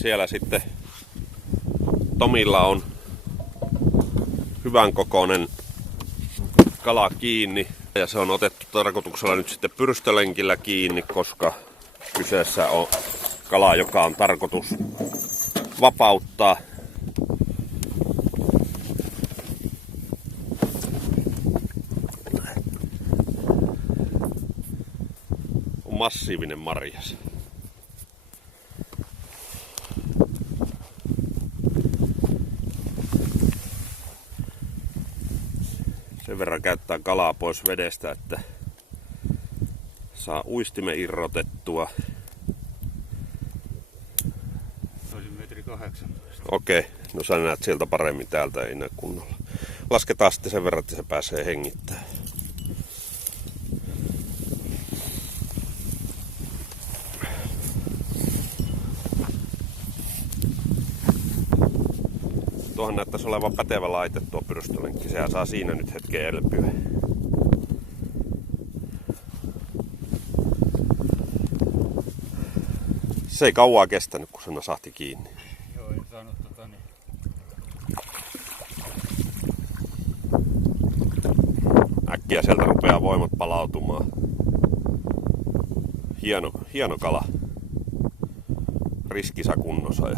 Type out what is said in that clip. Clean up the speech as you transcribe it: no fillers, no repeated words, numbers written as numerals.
Siellä sitten Tomilla on hyvän kokoinen kala kiinni. Ja se on otettu tarkoituksella nyt sitten pyrstölenkillä kiinni, koska kyseessä on kala, joka on tarkoitus vapauttaa. On massiivinen marjas. Sen verran käyttää kalaa pois vedestä, että saa uistimen irrotettua. Olisin 1,18 m. Okei, no sä näet sieltä paremmin, täältä ei näe kunnolla. Lasketaan sitten sen verran, että se pääsee hengittämään. Tuohon näyttäisi olevan pätevä laite tuo pyrstölenkki. Sehän saa siinä nyt hetken elpyä. Se ei kauaa kestänyt, kun se nasahti kiinni. Joo, en saanut Äkkiä sieltä rupeaa voimat palautumaan. Hieno kala. Riskisä kunnossa.